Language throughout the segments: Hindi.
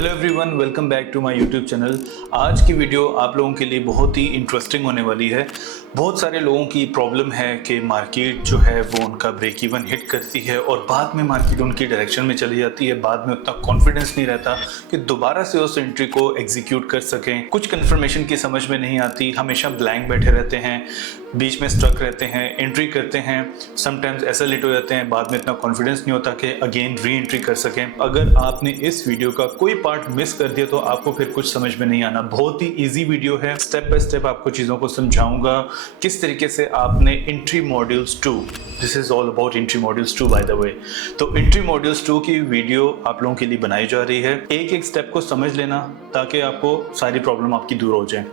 Hello everyone, welcome back to my YouTube channel. आज की वीडियो आप लोगों के लिए बहुत ही इंटरेस्टिंग होने वाली है। बहुत सारे लोगों की प्रॉब्लम है कि मार्केट जो है वो उनका ब्रेक इवन हिट करती है और बाद में मार्केट उनकी डायरेक्शन में चली जाती है। बाद में उतना कॉन्फिडेंस नहीं रहता कि दोबारा से उस एंट्री को एग्जीक्यूट कर सकें। कुछ कंफर्मेशन की समझ में नहीं आती, हमेशा ब्लैंक बैठे रहते हैं, बीच में स्ट्रक रहते हैं, एंट्री करते हैं, समटाइम्स ऐसा लेट हो जाते हैं, बाद में इतना कॉन्फिडेंस नहीं होता कि अगेन री एंट्री कर सकें। अगर आपने इस वीडियो का कोई पार्ट मिस कर दिया तो आपको फिर कुछ समझ में नहीं आना। बहुत ही इजी वीडियो है, स्टेप बाय स्टेप आपको चीज़ों को समझाऊंगा किस तरीके से आपने entry modules 2, this is all about entry modules 2 by the way. तो एंट्री मॉड्यूल्स 2 की वीडियो आप लोगों के लिए बनाई जा रही है। एक एक स्टेप को समझ लेना ताकि आपको सारी प्रॉब्लम आपकी दूर हो जाए।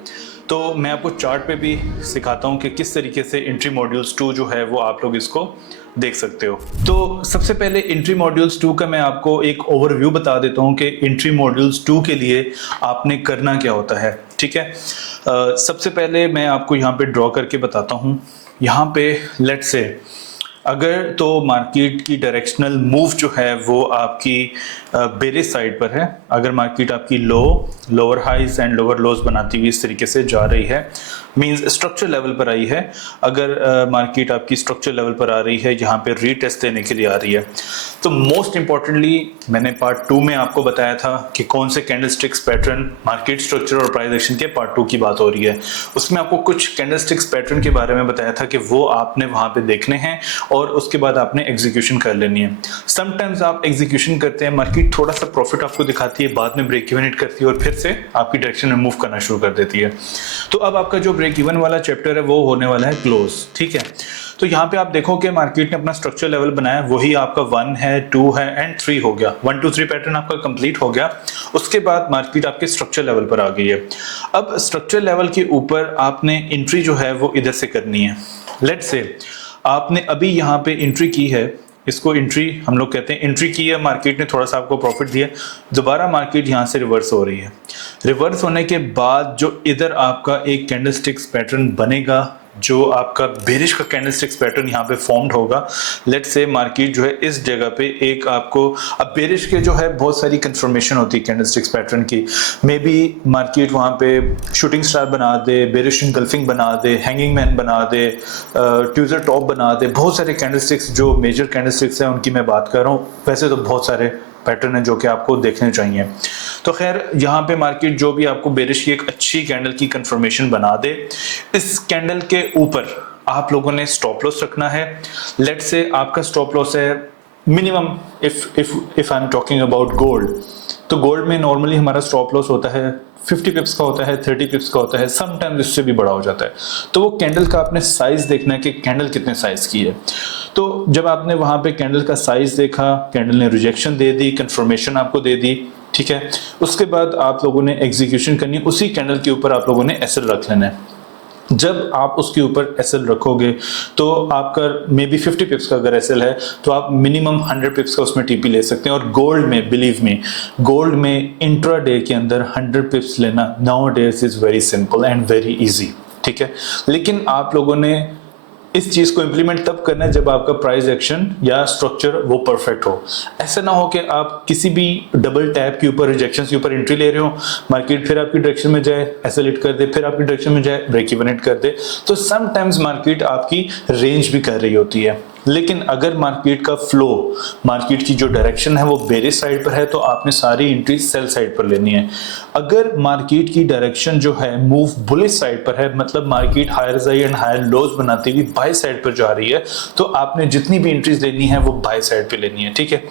तो मैं आपको चार्ट पे भी सिखाता हूँ कि किस तरीके से एंट्री मॉड्यूल्स 2 जो है वो आप लोग इसको देख सकते हो। तो सबसे पहले एंट्री मॉड्यूल्स 2 का मैं आपको एक ओवरव्यू बता देता हूँ कि एंट्री मॉड्यूल्स 2 के लिए आपने करना क्या होता है। ठीक है, सबसे पहले मैं आपको यहाँ पे ड्रॉ करके बताता हूँ। यहाँ पे लेट्स से अगर तो मार्केट की डायरेक्शनल मूव जो है वो आपकी बेरिश साइड पर है। अगर मार्केट आपकी lower highs and lower lows बनाती हुई इस तरीके से जा रही है, मींस स्ट्रक्चर लेवल पर आई है। अगर मार्केट आपकी स्ट्रक्चर लेवल पर आ रही है, यहाँ पे रीटेस्ट देने के लिए आ रही है, तो मोस्ट इंपॉर्टेंटली मैंने पार्ट 2 में आपको बताया था कि कौन से कैंडलस्टिक्स पैटर्न, मार्केट स्ट्रक्चर और प्राइस एक्शन के पार्ट 2 की बात हो रही है। उसमें आपको कुछ कैंडलस्टिक्स पैटर्न के बारे में बताया था कि वो आपने वहां पे देखने हैं और उसके बाद आपने एग्जीक्यूशन कर लेनी है। समटाइम्स आप एग्जीक्यूशन करते हैं, मार्केट थोड़ा सा प्रॉफिट आपको दिखाती है, बाद में ब्रेक इवन हिट करती है और फिर से आपकी डायरेक्शन में मूव करना शुरू कर देती है। तो अब आपका जो ब्रेक इवन वाला चैप्टर है वो होने वाला है क्लोज। ठीक है, तो यहाँ पे आप देखो कि मार्केट ने अपना स्ट्रक्चर लेवल बनाया, वही आपका 1 है, 2 है एंड 3 हो गया। 1 2 3 पैटर्न आपका कंप्लीट हो गया। उसके बाद मार्केट आपके स्ट्रक्चर लेवल पर आ गई है। अब स्ट्रक्चर लेवल के ऊपर आपने एंट्री जो है वो इधर से करनी है। लेट्स से आपने अभी यहाँ पे एंट्री की है, इसको एंट्री हम लोग कहते हैं। एंट्री की है, मार्केट ने थोड़ा सा आपको प्रॉफिट दिया, दोबारा मार्केट यहाँ से रिवर्स हो रही है। रिवर्स होने के बाद जो इधर आपका एक कैंडलस्टिक्स पैटर्न बनेगा, जो आपका बेरिश का कैंडलस्टिक्स पैटर्न यहाँ पे फॉर्म्ड होगा। लेट्स से मार्केट जो है इस जगह पे एक आपको, अब बेरिश के जो है बहुत सारी कंफर्मेशन होती है कैंडलस्टिक्स पैटर्न की। मे बी मार्केट वहाँ पे शूटिंग स्टार बना दे, बेरिश इंगल्फिंग बना दे, हैंगिंग मैन बना दे, ट्यूजर टॉप बना दे। बहुत सारे कैंडलस्टिक्स जो मेजर कैंडलस्टिक्स हैं उनकी मैं बात कर रहा हूँ। वैसे तो बहुत सारे पैटर्न है जो कि आपको देखने चाहिए। तो खैर यहाँ पे मार्केट जो भी आपको बेरिश की एक अच्छी कैंडल की कंफर्मेशन बना दे, इस कैंडल के ऊपर आप लोगों ने स्टॉप लॉस रखना है। लेट्स से आपका स्टॉप लॉस है minimum, if I am talking about gold, तो गोल्ड में नॉर्मली हमारा स्टॉप लॉस होता है 50 पिप्स का होता है, 30 पिप्स का होता है, समटाइम्स इससे भी बड़ा हो जाता है। तो वो कैंडल का आपने साइज देखना है कि कैंडल कितने साइज की है। तो जब आपने वहां पे कैंडल का साइज देखा, कैंडल ने रिजेक्शन दे दी, कंफर्मेशन आपको दे दी, ठीक है, उसके बाद आप लोगों ने एग्जीक्यूशन करनी। उसी कैंडल के ऊपर आप लोगों ने एसएल रख लेना है। जब आप उसके ऊपर एसएल रखोगे तो आपका मे बी 50 पिप्स का अगर एसएल है तो आप मिनिमम 100 पिप्स का उसमें टीपी ले सकते हैं। और गोल्ड में, बिलीव मी, गोल्ड में इंट्रा डे के अंदर 100 पिप्स लेना now days is very simple and very easy. ठीक है, लेकिन आप लोगों ने इस चीज को इंप्लीमेंट तब करना है जब आपका प्राइस एक्शन या स्ट्रक्चर वो परफेक्ट हो। ऐसा ना हो कि आप किसी भी डबल टैप के ऊपर, रिजेक्शन के ऊपर एंट्री ले रहे हो, मार्केट फिर आपकी डायरेक्शन में जाए, एसएल कर दे, फिर आपकी डायरेक्शन में जाए, ब्रेक इवन हिट कर दे। तो समटाइम्स मार्केट आपकी रेंज भी कर रही होती है। लेकिन अगर मार्केट का फ्लो, मार्केट की जो डायरेक्शन है वो बेरिश साइड पर है, तो आपने सारी एंट्री सेल साइड पर लेनी है। अगर मार्केट की डायरेक्शन जो है मूव बुलिश साइड पर है, मतलब market higher high and higher lows बनाती हुई बाय साइड पर जा रही है, तो आपने जितनी भी एंट्रीज लेनी है वो बाय साइड पे लेनी है। ठीक है,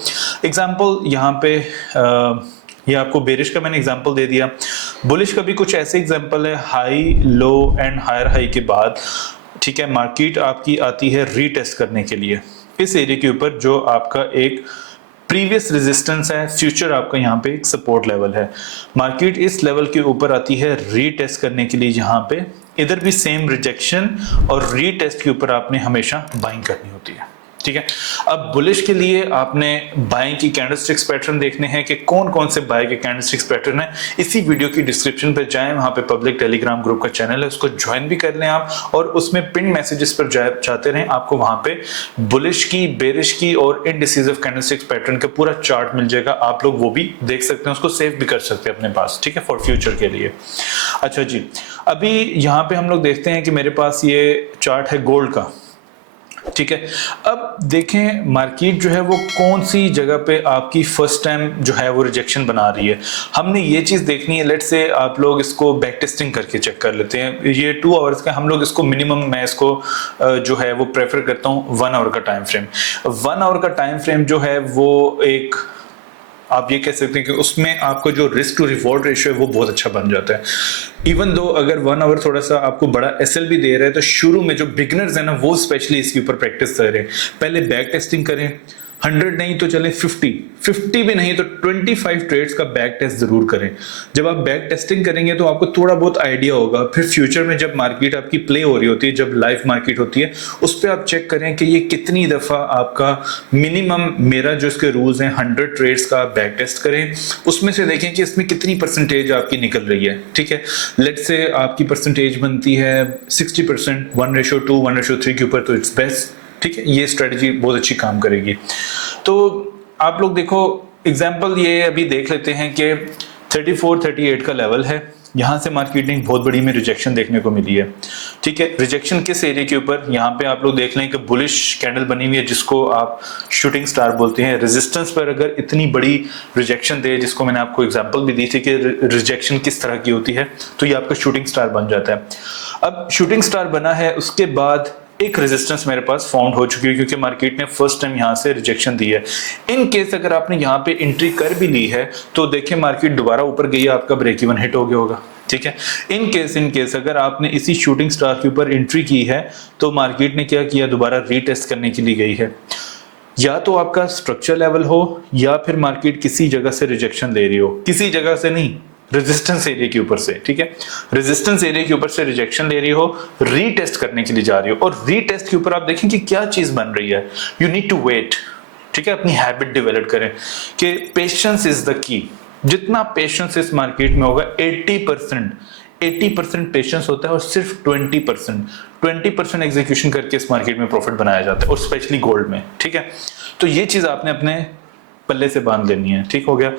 एग्जाम्पल यहाँ पे ये आपको बेरिश का मैंने एग्जांपल दे दिया। बुलिश का भी कुछ ऐसे एग्जांपल है, high low and higher high के बाद, ठीक है, मार्केट आपकी आती है रीटेस्ट करने के लिए इस एरिया के ऊपर जो आपका एक प्रीवियस रेजिस्टेंस है, फ्यूचर आपका यहाँ पे एक सपोर्ट लेवल है। मार्केट इस लेवल के ऊपर आती है रीटेस्ट करने के लिए, यहाँ पे इधर भी सेम रिजेक्शन और रीटेस्ट के ऊपर आपने हमेशा बाइंग करनी होती है। ठीक है। अब बुलिश के लिए आपने बाय की कैंडलस्टिक्स पैटर्न देखने हैं कि कौन कौन से बाय के कैंडलस्टिक्स पैटर्न है। इसी वीडियो की डिस्क्रिप्शन पे जाएं, वहां पे पब्लिक टेलीग्राम ग्रुप का चैनल है, उसको ज्वाइन भी कर लें आप, और उसमें पिन मैसेजेस पर जाते रहें, आपको वहां पे बुलिश की, बेरिश की और इनडिसिसिव कैंडलस्टिक्स पैटर्न का पूरा चार्ट मिल जाएगा। आप लोग वो भी देख सकते हैं, उसको सेव भी कर सकते हैं अपने पास, ठीक है, फॉर फ्यूचर के लिए। अच्छा जी, अभी यहाँ पे हम लोग देखते हैं कि मेरे पास ये चार्ट है गोल्ड का, ठीक है। अब देखें मार्केट जो है वो कौन सी जगह पे आपकी फर्स्ट टाइम जो है वो रिजेक्शन बना रही है। हमने ये चीज देखनी है। लेट्स से आप लोग इसको बैक टेस्टिंग करके चेक कर लेते हैं। ये 2 आवर्स का, हम लोग इसको मिनिमम, मैं इसको जो है वो प्रेफर करता हूँ 1 आवर का टाइम फ्रेम। 1 आवर का टाइम फ्रेम जो है वो एक, आप ये कह सकते हैं कि उसमें आपको जो रिस्क टू रिवॉर्ड रेशियो है वो बहुत अच्छा बन जाता है। इवन दो अगर 1 आवर थोड़ा सा आपको बड़ा एसएल भी दे रहा है, तो शुरू में जो बिगनर्स है ना, वो स्पेशली इसके ऊपर प्रैक्टिस करें। पहले बैक टेस्टिंग करें, 100 नहीं तो चले 50 भी नहीं तो 25 ट्रेड्स का बैक टेस्ट जरूर करें। जब आप बैक टेस्टिंग करेंगे तो आपको थोड़ा बहुत आइडिया होगा। फिर फ्यूचर में जब मार्केट आपकी प्ले हो रही होती है, जब लाइव मार्केट होती है, उस पर आप चेक करें कि ये कितनी दफा आपका मिनिमम, मेरा जो इसके रूल्स हैं 100 ट्रेड्स का बैक टेस्ट करें, उसमें से देखें कि इसमें कितनी परसेंटेज आपकी निकल रही है, ठीक है। लेट्स से आपकी परसेंटेज बनती है 60%, 1:2, 1:3 के ऊपर, तो इट्स बेस्ट, ठीक है। ये स्ट्रेटजी बहुत अच्छी काम करेगी। तो आप लोग देखो एग्जांपल, ये अभी देख लेते हैं कि 34, 38 का लेवल है, यहाँ से मार्केट में बहुत बड़ी में रिजेक्शन देखने को मिली है, ठीक है। रिजेक्शन किस एरिया के ऊपर, यहाँ पे आप लोग देख लें कि बुलिश कैंडल बनी हुई है, जिसको आप शूटिंग स्टार बोलते हैं। रेजिस्टेंस पर अगर इतनी बड़ी रिजेक्शन दे, जिसको मैंने आपको एग्जांपल भी दी थी कि रिजेक्शन किस तरह की होती है, तो ये आपका शूटिंग स्टार बन जाता है। अब शूटिंग स्टार बना है, उसके बाद एक रेजिस्टेंस मेरे पास फाउंड हो चुकी है, क्योंकि मार्केट ने फर्स्ट टाइम यहां से रिजेक्शन दी है। इन केस अगर आपने यहां पे एंट्री कर भी ली है, तो देखिए मार्केट दोबारा ऊपर गई है, आपका ब्रेक इवन हिट हो गया होगा, ठीक है। इन केस अगर आपने इसी शूटिंग स्टार के ऊपर एंट्री की है, तो मार्केट ने क्या किया, दोबारा रीटेस्ट करने के लिए गई है। या तो आपका स्ट्रक्चर लेवल हो, या फिर मार्केट किसी जगह से रिजेक्शन ले रही हो, किसी जगह से नहीं, रेजिस्टेंस एरिया के ऊपर से, ठीक है। रेजिस्टेंस एरिया के ऊपर से रिजेक्शन ले रही हो, रीटेस्ट करने के लिए जा रही हो, और रीटेस्ट के ऊपर आप देखें कि क्या चीज बन रही है। यू नीड टू वेट, ठीक है। अपनी हैबिट डेवलप करें कि पेशेंस इज द की। जितना पेशेंस इस मार्केट में होगा, 80% पेशेंस होता है, और सिर्फ 20% एग्जीक्यूशन करके इस मार्केट में प्रॉफिट बनाया जाता है, और स्पेशली गोल्ड में, ठीक है। तो ये चीज आपने अपने पल्ले से बांध लेनी है, ठीक हो गया।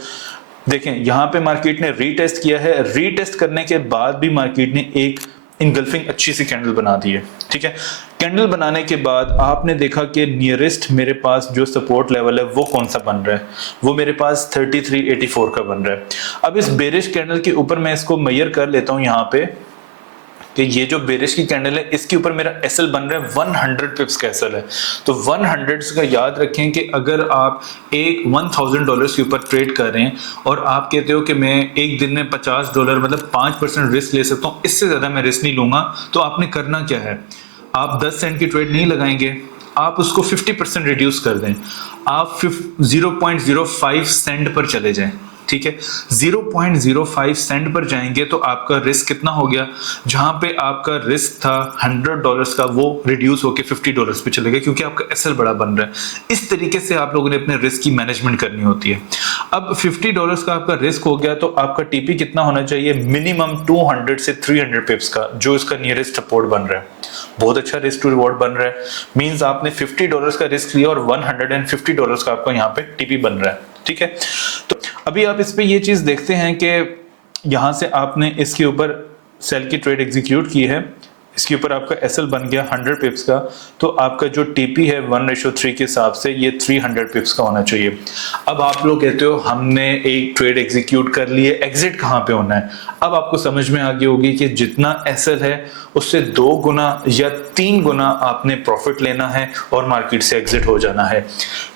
देखें यहां पे मार्केट ने रीटेस्ट किया है, रीटेस्ट करने के बाद भी मार्केट ने एक इनगल्फिंग अच्छी सी कैंडल बना दी है, ठीक है। कैंडल बनाने के बाद आपने देखा कि नियरेस्ट मेरे पास जो सपोर्ट लेवल है वो कौन सा बन रहा है, वो मेरे पास 3384 का बन रहा है। अब इस बेरिश कैंडल के ऊपर मैं इसको मेजर कर लेता हूं यहाँ पे, कि ये जो बेरिश की कैंडल है, इसके ऊपर मेरा एसएल बन रहा है 100 पिप्स का एसएल है। तो 100 का याद रखें कि अगर आप एक $1000 के ऊपर ट्रेड कर रहे हैं, और आप कहते हो कि मैं एक दिन में $50 मतलब 5% रिस्क ले सकता हूँ, इससे ज्यादा मैं रिस्क नहीं लूंगा, तो आपने करना क्या है, आप 10 सेंट की ट्रेड नहीं लगाएंगे, आप उसको 50% रिड्यूस कर दें, आप 0.05 सेंट पर चले जाएं, ठीक है। 0.05 सेंट पर जाएंगे तो आपका रिस्क कितना हो गया, जहां पे आपका रिस्क था $100 का, वो रिड्यूस होकर $50 पे चले गया, क्योंकि आपका एसएल बड़ा बन रहा है। इस तरीके से आप लोगों ने अपने रिस्क की मैनेजमेंट करनी होती है। अब $50 का आपका रिस्क हो गया, तो आपका टीपी कितना होना चाहिए, मिनिमम 200 से 300 पिप्स का, जो इसका नियरेस्ट सपोर्ट बन रहा है। बहुत अच्छा रिस्क टू रिवॉर्ड बन रहा है, मींस आपने $50 का रिस्क लिया और $150 का आपका यहाँ पे टीपी बन रहा है, ठीक है। तो अभी आप इस पे ये चीज देखते हैं कि यहां से आपने इसके ऊपर सेल की ट्रेड एग्जीक्यूट की है, इसके ऊपर आपका एसएल बन गया 100 पिप्स का, तो आपका जो टीपी है 1:3 के हिसाब से ये 300 पिप्स का होना चाहिए। अब आप लोग कहते हो हमने एक ट्रेड एग्जीक्यूट कर ली है, एग्जिट कहाँ पे होना है। अब आपको समझ में आ गई होगी कि जितना एसएल है उससे 2 गुना या 3 गुना आपने प्रॉफिट लेना है और मार्केट से एग्जिट हो जाना है।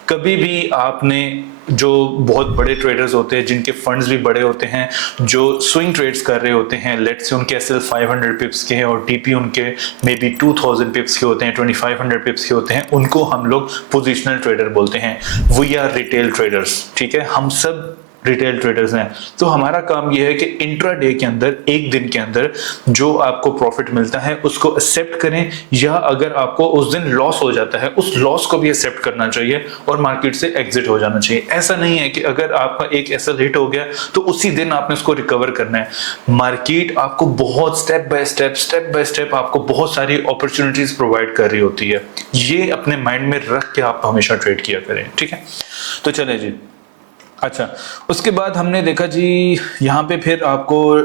कभी भी आपने, जो बहुत बड़े ट्रेडर्स होते हैं, जिनके फंड्स भी बड़े होते हैं, जो स्विंग ट्रेड्स कर रहे होते हैं, लेट्स से उनके एसएल 500 पिप्स के हैं और टीपी उनके मे बी 2000 पिप्स के होते हैं, 2500 पिप्स के होते हैं, उनको हम लोग पोजिशनल ट्रेडर बोलते हैं। वी आर रिटेल ट्रेडर्स, ठीक है। हम सब रिटेल ट्रेडर्स हैं। तो हमारा काम यह है कि इंट्राडे के अंदर, एक दिन के अंदर जो आपको प्रॉफिट मिलता है उसको एक्सेप्ट करें, या अगर आपको उस दिन लॉस हो जाता है उस लॉस को भी एक्सेप्ट करना चाहिए और मार्केट से एग्जिट हो जाना चाहिए। ऐसा नहीं है कि अगर आपका एक एसएल हिट हो गया तो उसी दिन आपने उसको रिकवर करना है। मार्केट आपको बहुत स्टेप बाय स्टेप आपको बहुत सारी अपॉर्चुनिटीज प्रोवाइड कर रही होती है। ये अपने माइंड में रख के आप हमेशा ट्रेड किया करें, ठीक है। तो चले जी, अच्छा उसके बाद हमने देखा जी यहाँ पे फिर आपको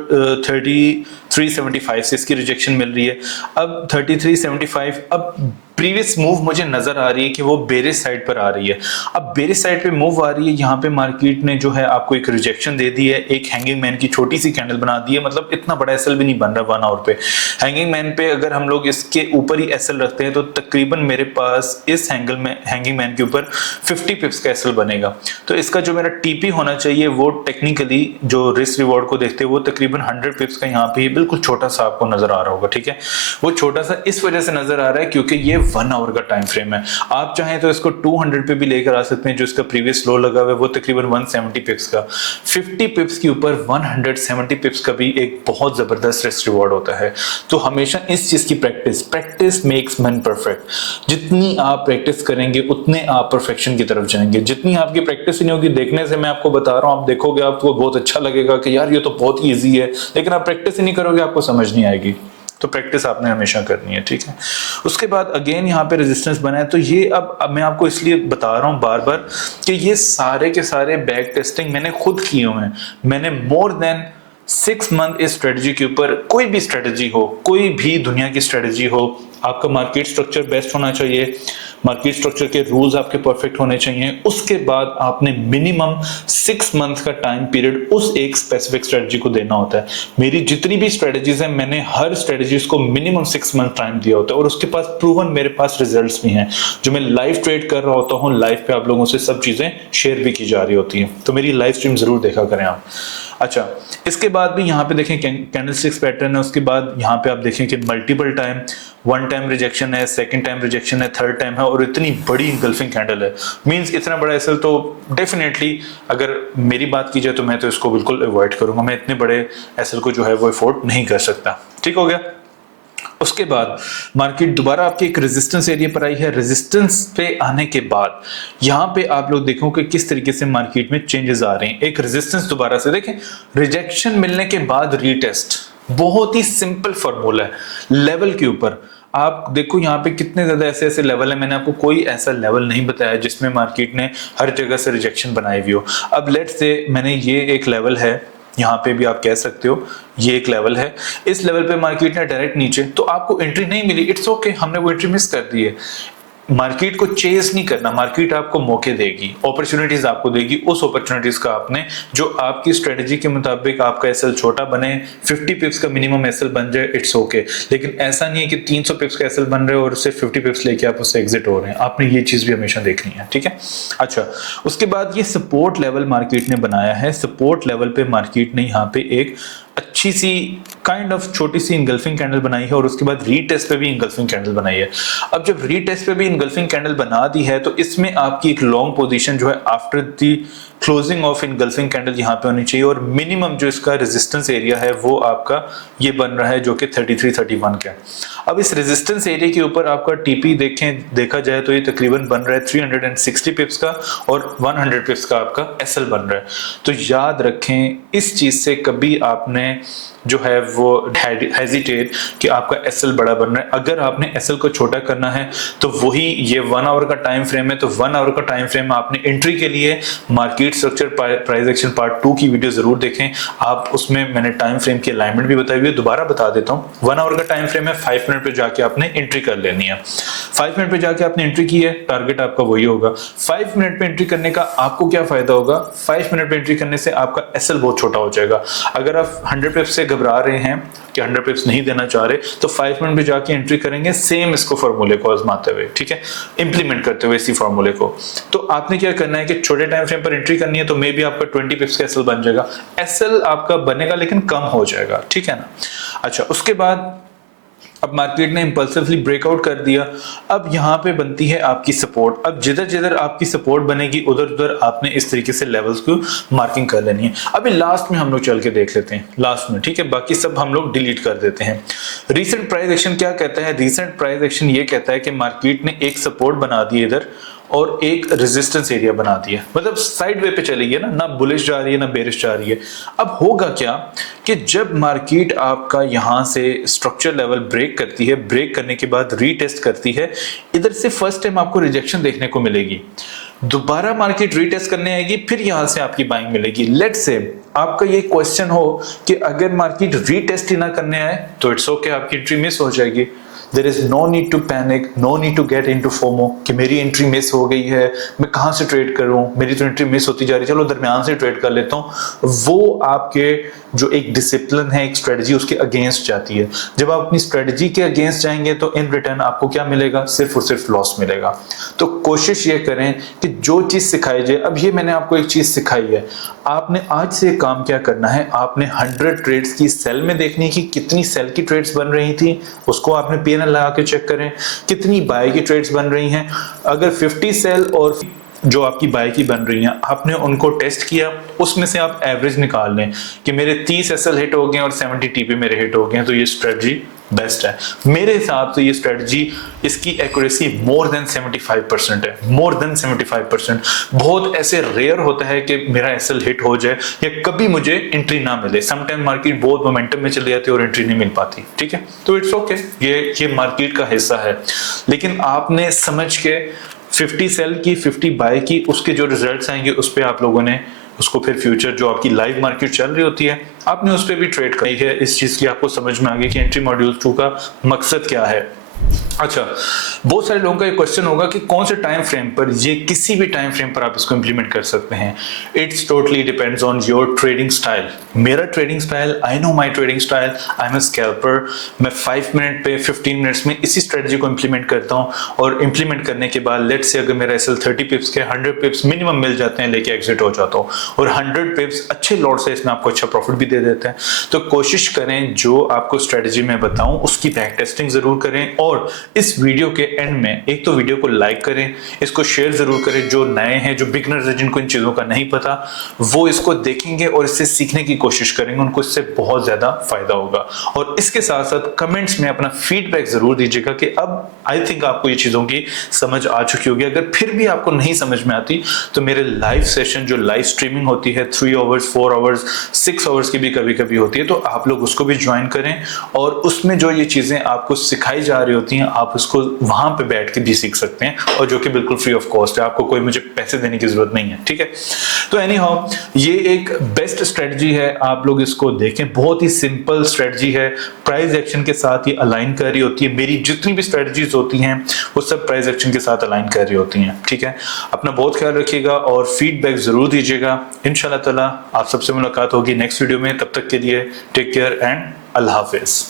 3375 से इसकी रिजेक्शन मिल रही है। अब 3375, अब प्रीवियस मूव मुझे नजर आ रही है कि वो बेरिश साइड पर आ रही है। अब बेरिश साइड पे मूव आ रही है, यहाँ पे मार्केट ने जो है आपको एक रिजेक्शन दे दी है, एक हैंगिंग मैन की छोटी सी कैंडल बना दी है, मतलब इतना बड़ा एसएल भी नहीं बन रहा 1 आवर पे। हैंगिंग मैन पे अगर हम लोग इसके ऊपर ही एसएल रखते हैं तो तकरीबन मेरे पास इस हैंगिंग मैन के ऊपर 50 पिप्स का एसएल बनेगा। तो इसका जो मेरा टीपी होना चाहिए वो टेक्निकली जो रिस्क रिवॉर्ड को देखते हैं वो तकरीबन 100 पिप्स का यहाँ पे बिल्कुल छोटा सा आपको नजर आ रहा होगा, ठीक है। वो छोटा सा इस वजह से नजर आ रहा है क्योंकि ये 1 आवर का टाइम फ्रेम है। आप चाहें तो इसको 200 पे भी लेकर आ सकते हैं, जो इसका प्रीवियस लो लगा हुआ है वो तकरीबन 170 पिप्स का। 50 पिप्स के ऊपर 170 पिप्स का भी एक बहुत जबरदस्त रिस्क रिवॉर्ड होता है। तो हमेशा इस चीज की प्रैक्टिस मेक्स मैन परफेक्ट। जितनी आप प्रैक्टिस करेंगे उतने आप परफेक्शन की तरफ जाएंगे। जितनी आपकी प्रैक्टिस नहीं होगी, देखने से मैं आपको बता रहा हूं, आप देखोगे आपको बहुत अच्छा लगेगा कि यार ये तो बहुत ईजी है, लेकिन आप प्रैक्टिस ही नहीं करोगे आपको समझ नहीं आएगी। तो प्रैक्टिस आपने हमेशा करनी है, ठीक है। उसके बाद अगेन यहाँ पे रेजिस्टेंस बना है, तो ये अब मैं आपको इसलिए बता रहा हूँ बार बार कि ये सारे के सारे बैक टेस्टिंग मैंने खुद किए हुए हैं। मैंने मोर देन 6 मंथ इस स्ट्रेटजी के ऊपर, कोई भी स्ट्रेटजी हो, कोई भी दुनिया की स्ट्रेटजी हो, आपका मार्केट स्ट्रक्चर बेस्ट होना चाहिए, मार्केट स्ट्रक्चर के रूल्स आपके परफेक्ट होने चाहिए। उसके बाद आपने मिनिमम 6 मंथ का टाइम पीरियड उस एक स्पेसिफिक स्ट्रेटजी को देना होता है। मेरी जितनी भी स्ट्रेटजीज हैं, मैंने हर स्ट्रेटजीज को मिनिमम 6 मंथ टाइम दिया होता है और उसके पास प्रूवन मेरे पास रिजल्ट्स भी हैं, जो मैं लाइव ट्रेड कर रहा होता हूँ, लाइव पे आप लोगों से सब चीजें शेयर भी की जा रही होती हैं। तो मेरी लाइव स्ट्रीम जरूर देखा करें आप। अच्छा, इसके बाद भी यहाँ पे देखें कैंडलस्टिक्स पैटर्न है। उसके बाद यहाँ पे आप देखें कि मल्टीपल टाइम, 1 टाइम रिजेक्शन है, 2nd टाइम रिजेक्शन है, 3rd टाइम है, और इतनी बड़ी इंगल्फिंग कैंडल है। मींस इतना बड़ा एसएल तो डेफिनेटली अगर मेरी बात की जाए तो मैं तो इसको बिल्कुल अवॉइड करूंगा। मैं इतने बड़े एसएल को जो है वो अफोर्ड नहीं कर सकता। ठीक हो गया। उसके बाद मार्केट दोबारा आपके एक रेजिस्टेंस एरिया पर आई है। रेजिस्टेंस पे आने के बाद यहाँ पे आप लोग देखो कि किस तरीके से मार्केट में चेंजेस आ रहे हैं। एक रेजिस्टेंस दोबारा से देखें, रिजेक्शन मिलने के बाद रीटेस्ट, बहुत ही सिंपल फॉर्मूला है। लेवल के ऊपर आप देखो यहाँ पे कितने ज्यादा ऐसे ऐसे लेवल है। मैंने आपको कोई ऐसा लेवल नहीं बताया जिसमें मार्केट ने हर जगह से रिजेक्शन बनाई हुई हो। अब लेट्स से मैंने ये एक लेवल है, यहाँ पे भी आप कह सकते हो ये एक लेवल है, इस लेवल पे मार्केट ने डायरेक्ट नीचे, तो आपको एंट्री नहीं मिली, इट्स ओके, हमने वो एंट्री मिस कर दी है। मार्केट को चेस नहीं करना, मार्केट आपको मौके देगी, अपॉर्चुनिटीज आपको देगी। उस अपॉर्चुनिटीज का आपने, जो आपकी स्ट्रेटजी के मुताबिक आपका एसएल छोटा बने, 50 पिप्स का मिनिमम एसएल बन जाए, इट्स ओके। लेकिन ऐसा नहीं है कि 300 पिप्स का एसएल बन रहे हो और उससे 50 पिप्स लेके आप उससे एग्जिट हो रहे हैं। आपने ये चीज भी हमेशा देखनी है, ठीक है। अच्छा, उसके बाद ये सपोर्ट लेवल मार्केट ने बनाया है। सपोर्ट लेवल पे मार्केट ने यहाँ पे एक अच्छी सी काइंड ऑफ छोटी सी इंगल्फिंग कैंडल बनाई है और उसके बाद रीटेस्ट पे भी इंगल्फिंग कैंडल बनाई है। अब जब रीटेस्ट पे भी इंगल्फिंग कैंडल बना दी है तो इसमें आपकी एक लॉन्ग पोजीशन जो है after the closing of engulfing candle यहाँ पे होनी चाहिए, और मिनिमम जो इसका रेजिस्टेंस एरिया है वो आपका ये बन रहा है जो कि 33-31 का। अब इस रेजिस्टेंस एरिया के ऊपर आपका टीपी देखा जाए तो ये तकरीबन बन रहा है 360 पिप्स का और 100 पिप्स का आपका एसएल बन रहा है। तो याद रखें, इस चीज से कभी आपने जो है वो हेजिटेट कि आपका एसएल बड़ा बन रहा है। अगर आपने एसएल को छोटा करना है तो वही ये 1 आवर का टाइम फ्रेम है, तो 1 आवर का टाइम फ्रेम आपने एंट्री के लिए market structure price action part 2 की वीडियो जरूर देखें आप, उसमें मैंने टाइम फ्रेम की अलाइनमेंट भी बताई हुई है, दोबारा बता देता हूं। 1 आवर का टाइम फ्रेम है, 5 मिनट पे जाके आपने एंट्री कर लेनी है। 5 मिनट पे जाके आपने एंट्री की है, टारगेट आपका वही होगा। 5 मिनट पे एंट्री करने का आपको क्या फायदा होगा? 5 मिनट पे एंट्री करने से आपका एसएल बहुत छोटा हो जाएगा। अगर आप 100 पिप्स से घबरा रहे हैं कि 100 पिप्स नहीं देना चाह रहे, तो 5 मिनट में जाके एंट्री करेंगे सेम इसको फॉर्मूले को आजमाते हुए, ठीक है, इंप्लीमेंट करते हुए इसी फॉर्मूले को। तो आपने क्या करना है कि छोटे टाइम फ्रेम पर एंट्री करनी है, तो मे बी आपका 20 पिप्स का एसएल बन जाएगा। एसएल आपका बनेगा लेकिन कम हो जाएगा, ठीक है ना। अच्छा, उसके बाद अब मार्केट ने इंपल्सिवली ब्रेकआउट कर दिया, अब यहाँ पे बनती है आपकी सपोर्ट। अब जिधर जिधर आपकी सपोर्ट बनेगी उधर उधर आपने इस तरीके से लेवल्स को मार्किंग कर लेनी है। अभी लास्ट में हम लोग चल के देख लेते हैं, लास्ट में, ठीक है, बाकी सब हम लोग डिलीट कर देते हैं। रीसेंट प्राइस एक्शन क्या कहता है? रीसेंट प्राइस एक्शन ये कहता है कि मार्केट ने एक सपोर्ट बना दी इधर और एक रेजिस्टेंस एरिया बना दिया, मतलब साइड वे पे चली गई ना बुलिश जा रही है ना बेरिश जा रही है। अब होगा क्या कि जब मार्केट आपका यहां से स्ट्रक्चर लेवल ब्रेक करती है, ब्रेक करने के बाद रीटेस्ट करती है, इधर से फर्स्ट टाइम आपको रिजेक्शन देखने को मिलेगी, दोबारा मार्केट रीटेस्ट करने आएगी, फिर यहां से आपकी बाइंग मिलेगी। लेट्स से आपका ये क्वेश्चन हो कि अगर मार्केट रीटेस्ट ही ना करने आए तो इट्स ओके, आपकी एंट्री मिस हो जाएगी। There is no need to panic, no need to get into FOMO कि मेरी एंट्री मिस हो गई है, मैं कहाँ से ट्रेड करूँ, मेरी तो एंट्री मिस होती जा रही है, चलो दरमियान से ट्रेड कर लेता हूँ। वो आपके जो एक डिसिप्लिन है, एक स्ट्रेटजी, उसके अगेंस्ट जाती है। जब आप अपनी स्ट्रेटजी के अगेंस्ट जाएंगे तो इन रिटर्न आपको क्या मिलेगा? सिर्फ और सिर्फ लॉस मिलेगा। तो कोशिश ये करें कि जो चीज़ सिखाई जाए, अब ये मैंने आपको एक चीज़ सिखाई है, आपने आज से काम क्या करना है, आपने 100 ट्रेड्स की सेल में देखनी कि कितनी सेल की ट्रेड्स बन रही थी, उसको आपने पीएनएल लगा के चेक करें, कितनी बाय की ट्रेड्स बन रही हैं। अगर 50 सेल और जो आपकी बाय की बन रही हैं आपने उनको टेस्ट किया, उसमें से आप एवरेज निकाल लें कि मेरे 30 एसएल हिट हो गए और 70 टीपी मेरे हिट हो गए, तो ये स्ट्रेटजी बेस्ट है मेरे हिसाब से। ये स्ट्रेटजी, इसकी एक्यूरेसी मोर देन 75% है, मोर देन 75%। बहुत ऐसे रेयर होता है कि मेरा एसएल हिट हो जाए या कभी मुझे एंट्री ना मिले। समटाइम मार्केट बहुत मोमेंटम में चली जाती है और एंट्री नहीं मिल पाती, ठीक है, तो इट्स ओके, ये मार्केट का हिस्सा है। लेकिन आपने समझ के 50 सेल की 50 बाय की, उसके जो रिजल्ट्स आएंगे उस पर आप लोगों ने उसको फिर फ्यूचर जो आपकी लाइव मार्केट चल रही होती है आपने उस पर भी ट्रेड करी है। इस चीज की आपको समझ में आ गई कि एंट्री मॉड्यूल 2 का मकसद क्या है। अच्छा, बहुत सारे लोगों का ये क्वेश्चन होगा कि कौन से टाइम फ्रेम पर, ये किसी भी टाइम फ्रेम पर आप इसको इंप्लीमेंट कर सकते हैं। It's totally depends on your trading style. मेरा trading style, I know my trading style, I am a scalper. मैं 5 मिनट पे 15 मिनट्स में इसी स्ट्रेटजी को इंप्लीमेंट करता हूं और इंप्लीमेंट करने के बाद लेट्स से अगर मेरा एसएल 30 पिप्स के 100 पिप्स मिनिमम मिल जाते हैं, लेके एग्जिट हो जाता हूं और 100 पिप्स अच्छे लॉट से इसमें आपको अच्छा प्रॉफिट भी दे देते हैं। तो कोशिश करें जो आपको स्ट्रेटजी में बताऊं उसकी बैक टेस्टिंग जरूर करें और इस वीडियो के एंड में एक तो वीडियो को लाइक करें, इसको शेयर जरूर करें। जो नए हैं, जो बिगनर्स हैं, जिनको इन चीजों का नहीं पता, वो इसको देखेंगे और इससे सीखने की कोशिश करेंगे, उनको इससे बहुत ज्यादा फायदा होगा। और इसके साथ साथ कमेंट्स में अपना फीडबैक जरूर दीजिएगा कि अब आई थिंक आपको ये चीजों की समझ आ चुकी होगी। अगर फिर भी आपको नहीं समझ में आती तो मेरे लाइव सेशन जो लाइव स्ट्रीमिंग होती है 3 आवर्स 4 आवर्स 6 आवर्स की भी कभी कभी होती है, तो आप लोग उसको भी ज्वाइन करें और उसमें जो ये चीजें आपको सिखाई जा रही होती हैं आप उसको वहां पे बैठ के भी सीख सकते हैं, और जो कि बिल्कुल फ्री ऑफ कॉस्ट है, आपको कोई मुझे पैसे देने की जरूरत नहीं है, ठीक है। तो एनी हाउ ये एक बेस्ट स्ट्रेटजी है, आप लोग इसको देखें, बहुत ही सिंपल स्ट्रेटजी है, प्राइस एक्शन के साथ ही अलाइन कर रही होती है। मेरी जितनी भी स्ट्रेटजीज होती हैं वो सब प्राइस एक्शन के साथ अलाइन कर रही होती हैं, ठीक है। अपना बहुत ख्याल रखिएगा और फीडबैक जरूर दीजिएगा। इंशाल्लाह ताला आप सबसे मुलाकात होगी नेक्स्ट वीडियो में, तब तक के लिए टेक केयर एंड अल्लाह हाफिज।